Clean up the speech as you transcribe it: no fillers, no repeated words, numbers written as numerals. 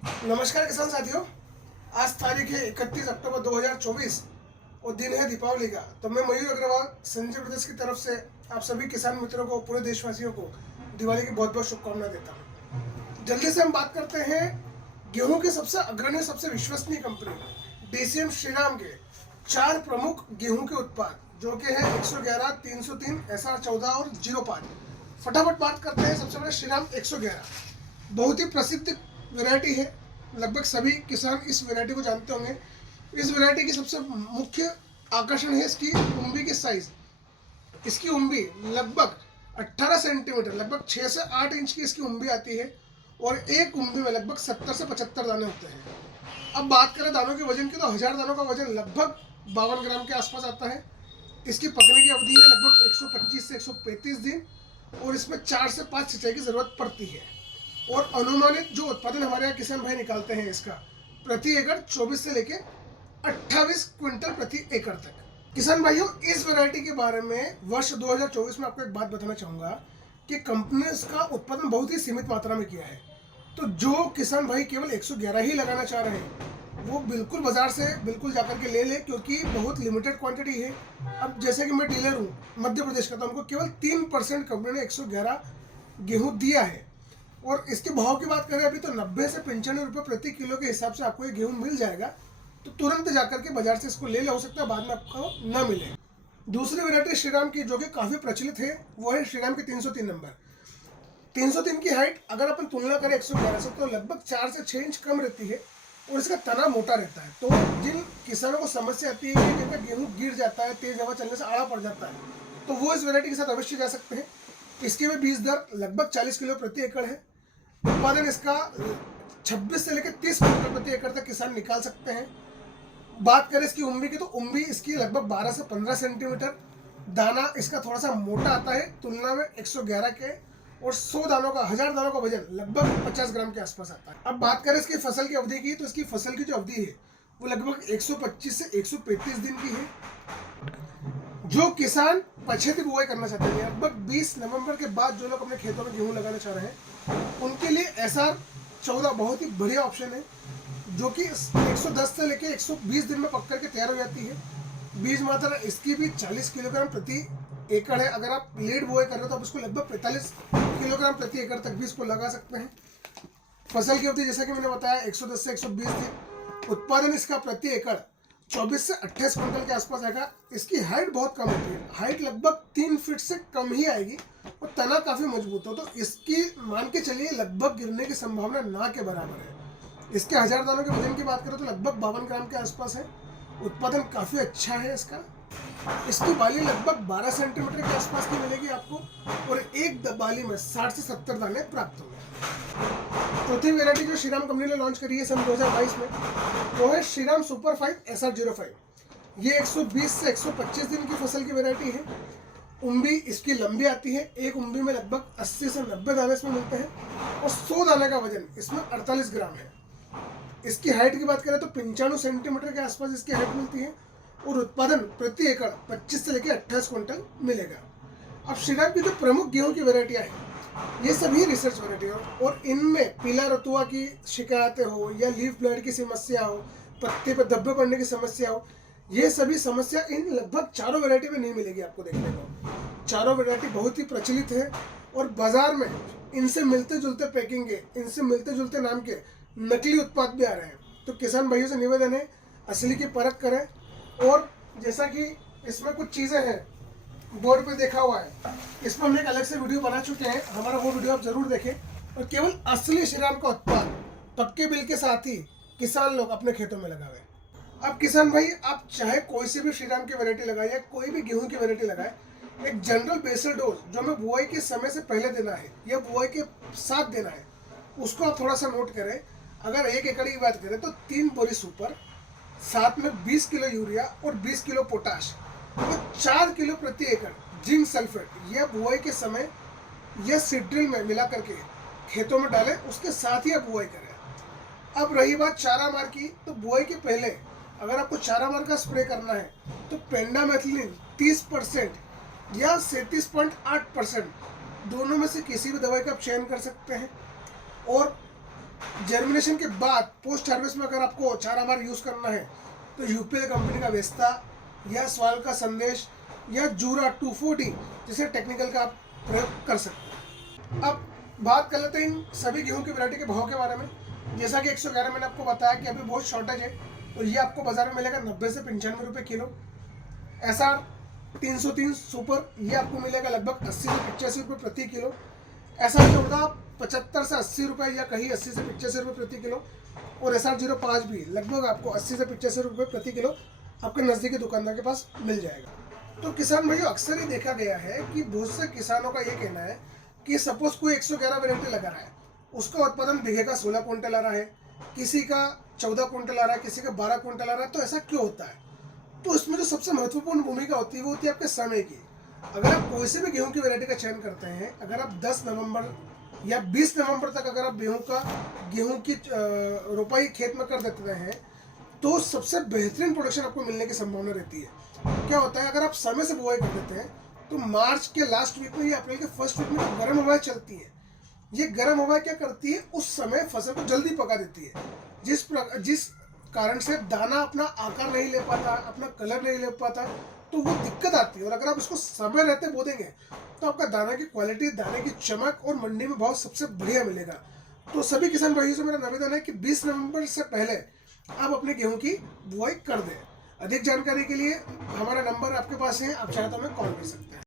नमस्कार किसान साथियों। आज तारीख है 31 अक्टूबर 2024 और दिन है दीपावली का। तो मैं मयूर अग्रवाल संजय प्रदेश की तरफ से आप सभी किसान मित्रों को, पूरे देशवासियों को दिवाली की बहुत बहुत शुभकामनाएं देता हूँ। जल्दी से हम बात करते हैं गेहूं की सबसे अग्रणी, सबसे विश्वसनीय कंपनी डीसीएम श्रीराम के 4 प्रमुख गेहूं के उत्पाद, जो कि है 111, 303, SR14 और 05। फटाफट बात करते हैं। सबसे पहले श्रीराम 111 बहुत ही प्रसिद्ध वैरायटी है। लगभग सभी किसान इस वैरायटी को जानते होंगे। इस वैरायटी की सबसे मुख्य आकर्षण है इसकी उम्बी की साइज। इसकी उम्बी लगभग 18 सेंटीमीटर, लगभग 6 से 8 इंच की इसकी उम्बी आती है और एक उम्बी में लगभग 70 से 75 दाने होते हैं। अब बात करें दानों के वजन की, तो 1000 दानों का वजन लगभग 52 ग्राम के आसपास आता है। इसकी पकने की अवधि है लगभग 125 से 135 दिन और इसमें 4 से 5 सिंचाई की जरूरत पड़ती है। और अनुमानित जो उत्पादन हमारे यहाँ किसान भाई निकालते हैं इसका, प्रति एकड़ 24 से लेके 28 क्विंटल प्रति एकड़ तक। किसान भाइयों, इस वैरायटी के बारे में वर्ष 2024 में आपको एक बात बताना चाहूँगा कि कंपनी ने इसका उत्पादन बहुत ही सीमित मात्रा में किया है। तो जो किसान भाई केवल 111 ही लगाना चाह रहे हैं वो बिल्कुल बाजार से बिल्कुल जाकर के ले ले, क्योंकि बहुत लिमिटेड क्वांटिटी है। अब जैसे कि मैं डीलर हूँ मध्य प्रदेश का, तो हमको केवल 3% कंपनी ने 111 गेहूँ दिया है। और इसके भाव की बात करें अभी, तो 90 से 95 रुपये प्रति किलो के हिसाब से आपको ये गेहूँ मिल जाएगा। तो तुरंत जाकर के बाजार से इसको ले हो सकता है बाद में आपको ना मिले। दूसरी वैरायटी श्रीराम की जो कि काफ़ी प्रचलित है वो है श्रीराम की 303 नंबर। 303 की हाइट अगर अपन तुलना करें 111 से, तो लगभग 4 से 6 इंच कम रहती है और इसका तना मोटा रहता है। तो जिन किसानों को समस्या आती है कि जिनका गेहूँ गिर जाता है, तेज हवा चलने से आड़ा पड़ जाता है, तो वो इस वैरायटी के साथ अवश्य जा सकते हैं। इसकी भी बीज दर लगभग 40 किलो प्रति एकड़ है। उत्पादन इसका 26 से लेकर 30 क्विंटल प्रति एकड़ तक किसान निकाल सकते हैं। बात करें इसकी उम्बी की, तो उम्बी इसकी लगभग 12 से 15 सेंटीमीटर। दाना इसका थोड़ा सा मोटा आता है तुलना में 111 के, और 100 दानों का, 1000 दानों का वजन लगभग 50 ग्राम के आसपास आता है। अब बात करें इसकी फसल की अवधि की, तो इसकी फसल की जो अवधि है वो लगभग 125 से 135 दिन की है। जो किसान पछेती बुआई करना चाहते हैं, लगभग 20 नवंबर के बाद जो लोग अपने खेतों में गेहूं लगाना चाह रहे हैं, उनके लिए SR14 बहुत ही बढ़िया ऑप्शन है, जो कि 110 से लेके 120 दिन में पक करके तैयार हो जाती है। बीज मात्रा इसकी भी 40 किलोग्राम प्रति एकड़ है। अगर आप लेट बुआई कर रहे हो तो आप उसको लगभग 45 किलोग्राम प्रति एकड़ तक भी इसको लगा सकते हैं। फसल की अवधि जैसा कि मैंने बताया 110 से 120 दिन। उत्पादन इसका प्रति एकड़ 24 से 28 क्विंटल के आसपास आएगा। इसकी हाइट बहुत कम होती है, हाइट लगभग 3 फीट से कम ही आएगी और तना काफ़ी मजबूत हो, तो इसकी मान के चलिए लगभग गिरने की संभावना ना के बराबर है। इसके 1000 दानों के वजन की बात करें तो लगभग 52 ग्राम के आसपास है। उत्पादन काफ़ी अच्छा है इसका। इसकी बाली लगभग 12 सेंटीमीटर के आसपास की मिलेगी आपको और एक बाली में 60 से 70 दाने प्राप्त होंगे। चौथी वैरायटी जो श्रीराम कंपनी ने लॉन्च करी है सन 2022 में, वो है श्रीराम सुपर 5 SR05। ये 120 से 125 दिन की फसल की वैरायटी है। उम्बी इसकी लंबी आती है, एक उम्बी में लगभग 80 से 90 दाने इसमें मिलते हैं और 100 दाने का वजन इसमें 48 ग्राम है। इसकी हाइट की बात करें तो 95 सेंटीमीटर के आसपास इसकी हाइट मिलती है और उत्पादन प्रति एकड़ 25 से लेकर 28 क्विंटल मिलेगा। अब श्रीराम की जो प्रमुख गेहूं की वैरायटियाँ हैं ये सभी रिसर्च वैरायटी हो और इनमें पीला रतुआ की शिकायतें हो या लीफ ब्लाइट की समस्या हो, पत्ते पर धब्बे पड़ने की समस्या हो, ये सभी समस्या इन लगभग चारों वैरायटी में नहीं मिलेगी आपको देखने को। चारों वैरायटी बहुत ही प्रचलित है और बाजार में इनसे मिलते जुलते पैकिंग के, इनसे मिलते जुलते नाम के नकली उत्पाद भी आ रहे हैं। तो किसान भाइयों से निवेदन है, असली की परख करें। और जैसा कि इसमें कुछ चीज़ें हैं बोर्ड पे देखा हुआ है, इस पर हम एक अलग से वीडियो बना चुके हैं, हमारा वो वीडियो आप जरूर देखें। और केवल असली श्रीराम का उत्पाद पक्के बिल के साथ ही किसान लोग अपने खेतों में लगावे। अब किसान भाई, आप चाहे कोई सी भी श्रीराम की वैरायटी लगाए या कोई भी गेहूं की वैरायटी लगाए, एक जनरल बेसल डोज जो हमें बुआई के समय से पहले देना है या बुआई के साथ देना है, उसको आप थोड़ा सा नोट करें। अगर 1 एकड़ की बात करें तो 3 बोरी सुपर, साथ में 20 किलो यूरिया और 20 किलो पोटाश और 4 किलो प्रति एकड़ जिंक सल्फेट, यह बुआई के समय यह सीड ड्रिल में मिला करके खेतों में डालें, उसके साथ ही आप बुआई करें। अब रही बात चारा मार की, तो बुआई के पहले अगर आपको चारा मार का स्प्रे करना है तो पेंडामेथिलिन 30% या 37.8%, दोनों में से किसी भी दवाई का आप चयन कर सकते हैं। और जर्मिनेशन के बाद पोस्ट हार्वेस्ट में अगर आपको 4 यूज़ करना है तो यूपीएल कंपनी का वेस्ता या स्वाल का संदेश या जूरा 240 जैसे टेक्निकल का आप प्रयोग कर सकते हैं। अब बात कर लेते हैं इन सभी गेहूं की वैरायटी के भाव के बारे में। जैसा कि 111 मैंने आपको बताया कि अभी बहुत शॉर्टेज है, तो ये आपको बाजार में मिलेगा 90 से 95 रुपये किलो। SR 303 सुपर ये आपको मिलेगा लगभग 80 से 85 रुपये प्रति किलो। SR 14 75 से 80 रुपये या कहीं 80 से 85 रुपये प्रति किलो। और SR 05 भी लगभग आपको 80 से 85 रुपये प्रति किलो आपके नज़दीकी दुकानदार के पास मिल जाएगा। तो किसान भाइयों, अक्सर ही देखा गया है कि बहुत से किसानों का ये कहना है कि सपोज कोई 111 वेरायटी लगा रहा है, उसका उत्पादन बीघे का 16 क्विंटल आ रहा है, किसी का 14 क्विंटल आ रहा है, किसी का 12 क्विंटल आ रहा है, तो ऐसा क्यों होता है? तो इसमें जो सबसे महत्वपूर्ण भूमिका होती है वो होती है आपके समय की। अगर आप कोई से भी गेहूं की वैरायटी का चयन करते हैं, अगर आप 10 नवंबर या 20 नवंबर तक अगर आप गेहूं की रोपाई खेत में कर देते हैं तो सबसे बेहतरीन प्रोडक्शन आपको मिलने की संभावना रहती है। क्या होता है, अगर आप समय से बुआई कर देते हैं तो मार्च के लास्ट वीक में या अप्रैल के फर्स्ट वीक में जो गर्म हवाएं चलती हैं, ये गर्म हवाएं क्या करती है, उस समय फसल को जल्दी पका देती है, जिस कारण से दाना अपना आकार नहीं ले पाता, अपना कलर नहीं ले पाता, तो वो दिक्कत आती है। और अगर आप इसको समय रहते बो देंगे तो आपका दाना की क्वालिटी, दाने की चमक और मंडी में भाव सबसे बढ़िया मिलेगा। तो सभी किसान भाइयों से मेरा निवेदन है कि 20 नवंबर से पहले आप अपने गेहूं की बुआई कर दें। अधिक जानकारी के लिए हमारा नंबर आपके पास है, आप चाहे तो हमें कॉल कर सकते हैं।